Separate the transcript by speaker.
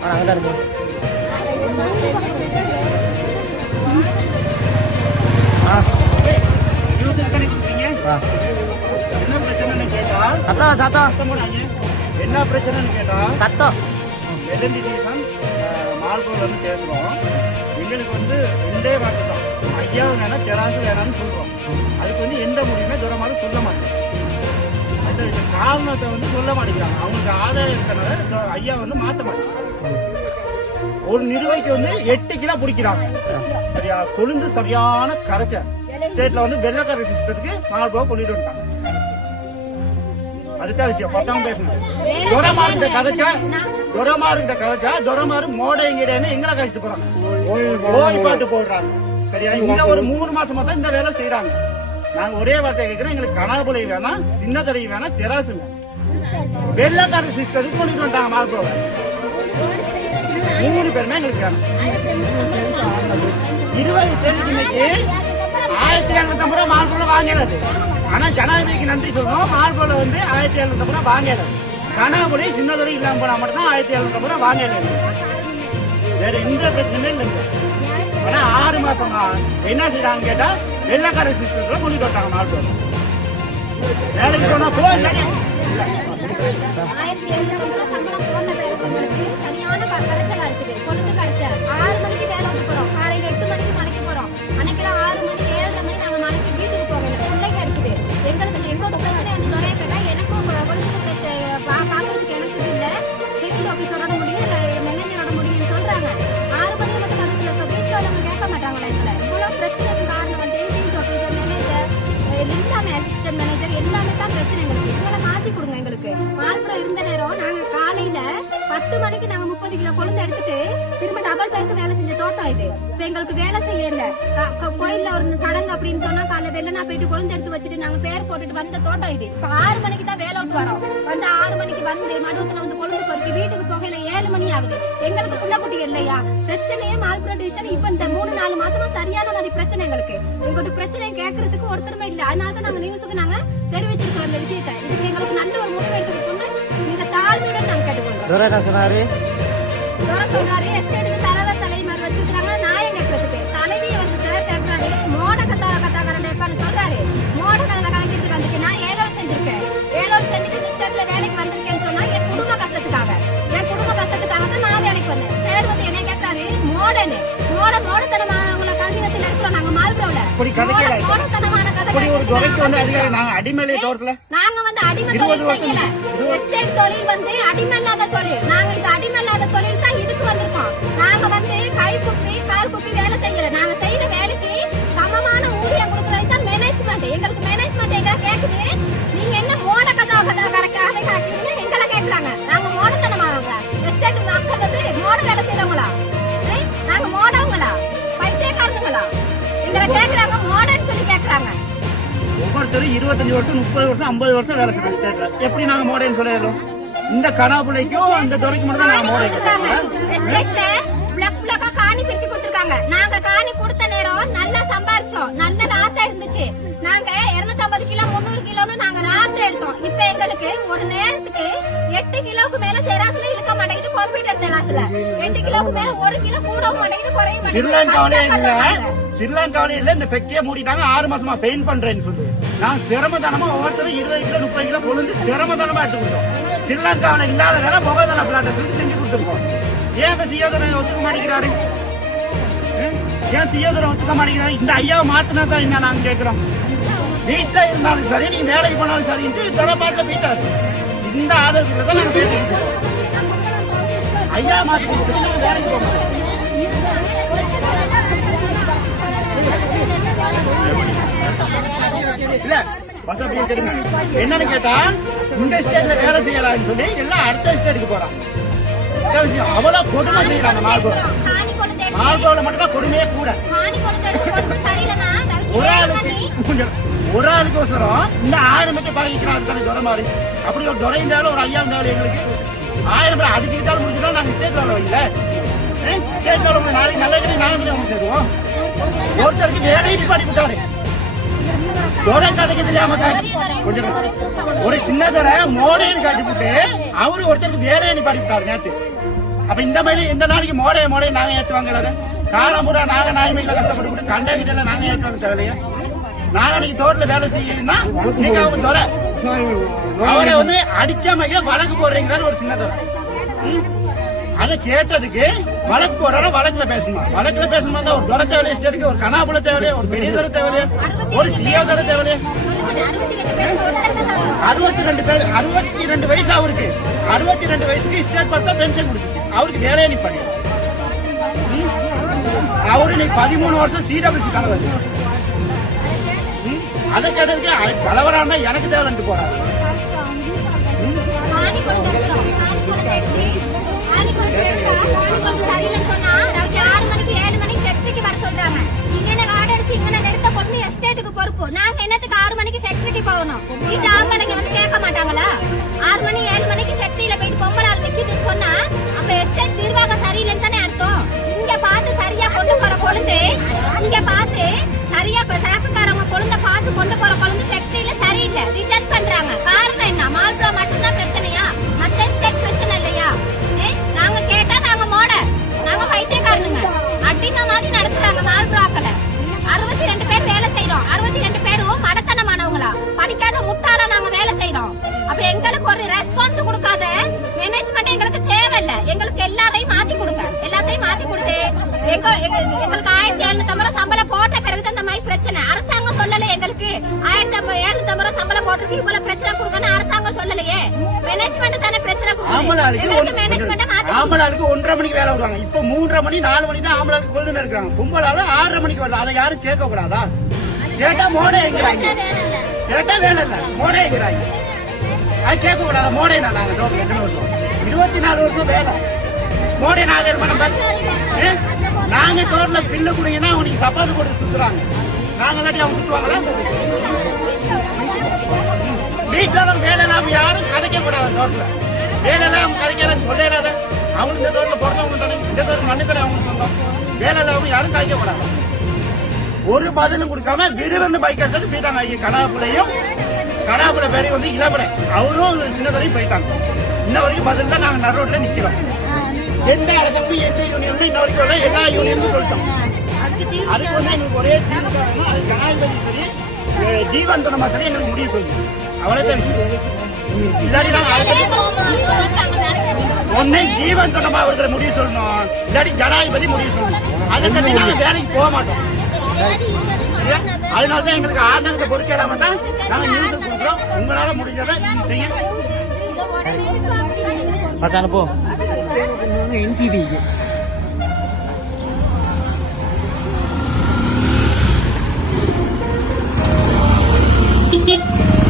Speaker 1: ஆ அங்கே தான் இருக்கும் ஆ
Speaker 2: யூசர் கணக்கு என்ன பிரச்சனைன்னு கேட்டா
Speaker 1: சத்தம் சத்தம்
Speaker 2: சத்தம் என்ன பிரச்சனைன்னு கேட்டா
Speaker 1: சத்தம்
Speaker 2: எல்என்டி டிவிஷன் மார்போர்ல இருந்து பேசுறோம் எங்களுக்கு வந்து ரெண்டே வார்த்தை தான் ஐயா வேணாம் தெராசு வேணாம்னு சொல்றோம் அதுக்கு வந்து எந்த முடிவுமே தூரமாக சொல்ல மாட்டேங்க அந்த காரணத்தை வந்து சொல்ல மாட்டேங்கிறாங்க அவங்களுக்கு ஆதாயம் இருக்கனால ஐயா வந்து மாற்ற மாட்டேங்கிறாங்க ஒரு நிறுவைக்கு வந்து எட்டு கிலோ பிடிக்கிறாங்க. சரியா? கொழுந்து சரியான கரைச்ச. ஸ்டேட்ல வந்து வெள்ளக்கார சிஸ்டத்துக்கு மார்போ கொண்டுட்டு வந்துட்டாங்க. அதுதான் விஷயம். பத்தாம் பேசணும் துரமாறு இந்த கதைச்சா துரமாறு இந்த கதைச்சா துரமாறு மோடைங்கிடன்னு எங்களை கழிச்சிட்டு போறாங்க. ஓய் பாட்டு போடுறாங்க. சரியா? இந்த ஒரு மூணு மாசமா தான் இந்த வேலை செய்யறாங்க நாங்க ஒரே வார்த்தை கேட்கிறோம் எங்களுக்கு கனகுலை வேணாம் சின்ன தடவை வேணாம் தெராசுங்க. வெள்ளக்கார சிஸ்டத்துக்கு கொண்டுட்டு வந்துட்டாங்க மார்போவை. மூணு பேருமே எங்களுக்கு இருபது தேதிக்கு இன்னைக்கு ஆயிரத்தி எழுநூத்தி ஐம்பது ரூபாய் மார்போல வாங்கினது. ஆனா ஜனாதிபதிக்கு நன்றி சொல்லணும். மார்போல வந்து ஆயிரத்தி எழுநூத்தி ஐம்பது ரூபாய் வாங்கினது. கனவுடி சின்னதுரை இல்லாம போனா மட்டும் தான் ஆயிரத்தி எழுநூத்தி ஐம்பது ரூபாய் வாங்கினது. வேற எந்த பிரச்சனையும் இல்லை ஆனா ஆறு மாசம் என்ன செய்யறாங்க கேட்டா வெள்ளக்கார சிஸ்டத்துல கொண்டுட்டு வந்தாங்க மார்போல. வேலைக்கு போனா போ இல்லைங்க.
Speaker 3: எங்களுக்கு சரியான க- கரைச்சலா இருக்குது. கொழுந்து கரைச்சல். ஆறு மணிக்கு வேலை விட்டு போறோம். காலையில எட்டு மணிக்கு மலைக்கு போறோம். அன்னைக்கெல்லாம் ஆறு மணி ஏழரை மணி நாங்க மலைக்கு வீட்டுக்கு போகல. பிள்ளைங்க இருக்குது. எங்களுக்கு எங்களோட பிரச்சனை வந்து துறைய கேட்டா எனக்கும் கொழுந்து பா- பாக்குறதுக்கு எனக்கு இது இல்ல. ஃபீல்ட் ஆபீஸரோட முடியும் இல்ல மேனேஜரோட முடியும்னு சொல்றாங்க. ஆறு மணி மட்டும் மலைக்குள்ள இருக்க வீட்டுல அவங்க கேட்க மாட்டாங்களா எங்களை? இவ்வளவு பிரச்சனைக்கு காரணம் வந்து ஃபீல்ட் ஆபீசர் மேனேஜர் எல்லாமே அசிஸ்டன்ட் மேனேஜர் எல்லாமே தான் பிரச்சனை எங்களுக்கு. எங்களை மாத்தி கொடுங்க எங்களுக்கு. மால்புரம் இருந்த நேரம் நாங்க பத்து மணிக்கு நாங்க முப்பது கிலோ கொழுந்து எடுத்துட்டு திரும்ப டபுள் பேருக்கு வேலை செஞ்ச தோட்டம் இது. இப்ப எங்களுக்கு வேலை செய்ய இல்ல கோயில்ல ஒரு சடங்கு அப்படின்னு சொன்னா காலைல வெள்ளனா போயிட்டு கொழுந்து எடுத்து வச்சுட்டு நாங்க பேர் போட்டுட்டு வந்த தோட்டம் இது. இப்ப ஆறு மணிக்கு தான் வேலை விட்டு வரோம். வந்து ஆறு மணிக்கு வந்து மடுவத்துல வந்து கொழுந்து பொறுக்கி வீட்டுக்கு போகையில ஏழு மணி ஆகுது. எங்களுக்கு புள்ள குட்டி இல்லையா? பிரச்சனையே மால் ப்ரொடியூஷன் இப்ப இந்த மூணு நாலு மாசமா சரியான மாதிரி பிரச்சனை எங்களுக்கு. எங்களோட பிரச்சனையை கேட்கறதுக்கு ஒருத்தருமே இல்ல. அதனால தான் நாங்க நியூஸுக்கு நாங்க தெரிவிச்சிருக்கோம் இந்த விஷயத்த. இதுக்கு எங்களுக்கு நல்ல ஒரு முடிவு எடுத்துக்கணும்னு
Speaker 1: துரை என்ன சொன்னாரு.
Speaker 3: தோர சொல்றாரு எஸ்டேட்டுக்கு தலைவர் தலைமார் வச்சிருக்காங்க நாயம் கேட்கறதுக்கு தலைவியை வந்து சார் கேட்கறாரு மோட கதா கதாகரன் எப்பான்னு சொல்றாரு. மோட கதை கலக்கிறதுக்கு வந்துட்டு நான் ஏலோட் செஞ்சிருக்கேன். ஏலோட் செஞ்சுட்டு ஸ்டேட்ல வேலைக்கு வந்திருக்கேன்னு சொன்னா என் குடும்ப கஷ்டத்துக்காக. என் குடும்ப கஷ்டத்துக்காக தான் நான் வேலைக்கு வந்தேன். சார் வந்து என்ன கேட்கறாரு மோடன்னு மோட மோடத்தனமானவங்கள கல்வியத்தில் இருக்கிறோம் நாங்க மால்புரம்ல
Speaker 2: அப்படி
Speaker 3: கதை
Speaker 2: ஒரு துறைக்கு வந்து அதிகாரி நாங்க அடிமேலே தோட்டத்துல
Speaker 3: நாங்க வந்து அடிமை தொழில் செய்யல. எஸ்டேட் தொழில் வந்து அடிமை இல்லாத தொழில். நாங்க இந்த அடிமை இல்லாத தொழில் தான் இதுக்கு வந்திருக்கோம். நாங்க வந்து கை குப்பி கால் குப்பி வேலை செய்யல. நாங்க செய்யற வேலைக்கு சமமான ஊதியம் கொடுக்கறது தான் மேனேஜ்மெண்ட் எங்களுக்கு மேனேஜ்மெண்ட் எங்க கேக்குது. நீங்க என்ன மோட கதா கதா அதை காக்கிறீங்க எங்களை கேக்குறாங்க. நாங்க மோடத்தனமானவங்க எஸ்டேட் மக்கள் வந்து மோட வேலை செய்யறவங்களா நாங்க மோடவங்களா பைத்தியக்காரனுங்களா? எங்களை கேக்குறாங்க மோடன்னு சொல்லி கேக்குறாங்க.
Speaker 2: ஒவ்வொருத்தரும் இருபத்தஞ்சு வருஷம் முப்பது வருஷம் ஐம்பது வருஷம் வேலை செய்யற ஸ்டேட்ல. எப்படி நாங்க மோடைன்னு சொல்லலாம் இந்த கனாபுலைக்கும் இந்த துறைக்கு மட்டும் தான் நாங்க
Speaker 3: காணி பிரிச்சு கொடுத்திருக்காங்க. நாங்க காணி கொடுத்த நேரம் நல்லா சம்பாரிச்சோம். நல்ல ராத்தா இருந்துச்சு. நாங்க 250 கிலோ முந்நூறு கிலோன்னு நாங்க ராத்து எடுத்தோம். இப்ப எங்களுக்கு ஒரு நேரத்துக்கு எட்டு கிலோவுக்கு மேல தெராசுல இழுக்க மாட்டேங்குது கம்ப்யூட்டர் தெராசுல எட்டு கிலோவுக்கு மேல ஒரு கிலோ கூடவும் மாட்டேங்குது குறைய
Speaker 2: ஸ்ரீலங்காவிலே இல்ல.
Speaker 3: மாட்டேங்குது
Speaker 2: ஸ்ரீலங்காவிலே இல்ல. இந்த ஃபெக்டரியை மூடிட்டாங்க. ஆறு மாசமா பெயிண்ட் பண்றேன்னு சொல்லி. நான் சிரமதனமா ஒவ்வொருத்தரும் இருபது கிலோ முப்பது கிலோ கொண்டு சிரமதனமா எடுத்து கொடுத்தோம் ஸ்ரீலங்காவில இல்லாத வேலை முகதன பிளாட்டை செஞ்சு செஞ்சு கொடுத்துருக்கோம். ஏன் அந்த சியோதரை ஒத்துக்க மாட்டேங்கிறாரு? ஏன் சியோதரை ஒத்துக்க மாட்டேங்கிறாரு? இந்த ஐயாவை மாத்தினா தான் என்ன நாங்க கேட்கிறோம் வீட்டுல இருந்தாலும் சரி நீ வேலைக்கு போனாலும் சரின்ட்டு தொலைப்பாட்டுல போயிட்டாரு இந்த ஆதரத்துல தான் நாங்க பேசிட்டு ஐயா மாத்தி வேலைக்கு போகணும். இல்ல வசதி என்னன்னு கேட்டா இந்த ஸ்டேட்ல வேலை செய்யலாம்னு சொல்லி எல்லாம் அடுத்த ஸ்டேட்டுக்கு போறான் அவ்வளவு கொடுமை செய்யறாங்க மார்போல
Speaker 3: காணி
Speaker 2: மட்டும் தான் கொடுமையே கூட. ஒரு ஆளுக்கு ஒரு ஆளுக்கு ஒசரம் இந்த ஆயிரம் பேருக்கு பழகிக்கிறாங்க தானே மாதிரி. அப்படி ஒரு துறை இருந்தாலும் ஒரு ஐயா இருந்தாலும் எங்களுக்கு ஆயிரம் பேர் அடிச்சுக்கிட்டாலும் முடிச்சுட்டாலும் நாங்க ஸ்டேட் லெவலில் வைக்கல ஸ்டேட் வரவங்க நாளைக்கு நல்ல கட்டி நாங்கள் அவங்க சேருவோம் ஒருத்தருக்கு வேலையை பாடி விட்டாரு துறை கதைக்கு தெரியாம கொஞ்சம் ஒரு சின்னதரை துறை மோடைன்னு காட்டி அவரு ஒருத்தருக்கு வேலையை பாடி விட்டாரு அப்ப இந்த மாதிரி இந்த நாளைக்கு மோடைய மோடைய நாங்க ஏச்சு வாங்குறாரு காலம் பூரா நாங்க நாய்மையில கஷ்டப்பட்டு கண்ட கிட்ட நாங்க ஏச்சு வாங்க தேவையில்லையா. நாங்க இன்னைக்கு தோட்டல வேலை செய்யணும்னா நீங்க அவங்க துறை அவரை வந்து அடிச்ச மாதிரி வழக்கு போடுறீங்களான்னு ஒரு சின்னதரை ம்? அதை கேட்டதுக்கு வழக்கு போடுறாரு வழக்குல பேசணுமா? வழக்குல பேசணுமா தான் ஒரு துறை தேவையில்லை ஸ்டேட்டுக்கு ஒரு கனாபுல தேவையில்ல ஒரு பெரிய துறை தேவையில்ல ஒரு சிறிய துறை தேவையில்லை
Speaker 3: அறுபத்தி ரெண்டு பேர்
Speaker 2: அறுபத்தி ரெண்டு வயசு அவருக்கு. அறுபத்தி ரெண்டு வயசுக்கு ஸ்டேட் பார்த்தா பென்ஷன் கொடுக்கு அவருக்கு நீ படி அவரு இன்னைக்கு பதிமூணு வருஷம் சிடபிள்சி கலவர் அதை கேட்டதுக்கு கலவரா இருந்தா எனக்கு தேவைன்ட்டு போறாரு.
Speaker 3: ஆணி கொண்டு இருக்கிறோம் ஆணி கொண்டு எடுத்து ஆணி கொண்டு எடுத்தா ஆணி கொண்டு சரியில்லைன்னு சொன்னா எங்களுக்கு ஆயிரத்தி எழுநூத்தி ஐம்பது சம்பளம் போட்ட பிறகு இந்த மாதிரி பிரச்சனை. அரசாங்கம் சொல்லல எங்களுக்கு. ஆயிரத்தி எழுநூத்தி ஐம்பது சம்பளம் போட்டிருக்கு. இவ்வளவு பிரச்சனை கொடுக்கணும் அரசாங்கம் சொல்லலையே. மேனேஜ்மெண்ட் தானே பிரச்சனை எங்களுக்கு மேனேஜ்மெண்ட்.
Speaker 2: ஆம்பளாளுக்கு ஒன்றரை மணிக்கு வேலை விடுவாங்க இப்ப மூன்றரை மணி நாலு மணி தான் ஆம்பளாளுக்கு கொள்ளுன்னு இருக்காங்க. கும்பலால ஆறரை மணிக்கு வரல. அதை யாரும் கேட்க கூடாதா கேட்டா மோடே எங்கிறாங்க கேட்டா வேலை இல்ல. மோடே எங்கிறாங்க அது கேட்க கூடாது மோடே நாங்க இருபத்தி நாலு வருஷம் வேலை. மோடி நாகர் நாங்க தோட்டல பில்லு குடிங்கன்னா அவனுக்கு சப்பாத்து போட்டு சுத்துறாங்க. நாங்க இல்லாட்டி அவங்க சுத்துவாங்களா? வீட்டுல வேலை நாம யாரும் கதைக்க கூடாது தோட்டல வேலை இல்லாம கதைக்கிறான்னு சொல்லிடாத. அவங்க இந்த தோட்டல பிறந்தவங்க தானே இந்த தோட்டம் மண்ணு தானே அவங்க சொந்தம். வேலை இல்லாம யாரும் கதைக்க கூடாது. ஒரு பதிலும் கொடுக்காம விறுவிறுன்னு பைக் எடுத்துட்டு போயிட்டாங்க. ஐயா கடாப்புலையும் கடாப்புல பேரையும் வந்து இளவரை. அவரும் ஒரு சின்னதரையும் போயிட்டாங்க. இன்ன வரைக்கும் பதில் தான் நாங்க நடுரோட்ல நிக்கிறோம். எந்த அரசாங்கம் எந்த யூனியன் இன்ன வரைக்கும் இல்ல, எல்லா யூனியனும் சொல்லிட்டோம். அதுக்கு வந்து எங்களுக்கு ஒரே தீர்வு வேணும். அது ஜனாதிபதி சரி ஜீவன் தொண்டமா சரி எங்களுக்கு முடிவு சொல்லணும் அவ்வளவுதான் விஷயம். இல்லாட்டி நாங்க அடுத்த ஒண்ணு ஜீவன் தொண்டமா அவர்களை முடிவு சொல்லணும். இல்லாட்டி ஜனாதிபதி முடிவு சொல்லணும். அதை கட்டி நாங்க வேலைக்கு போக மாட்டோம். அதனாலதான் எங்களுக்கு ஆதங்கத்தை பொறுக்கலாம தான் நாங்க நியூஸ் கொடுக்குறோம். உங்களால முடிஞ்சதை நீங்க செய்யுங்க
Speaker 1: மச்சான போ பேசுங்க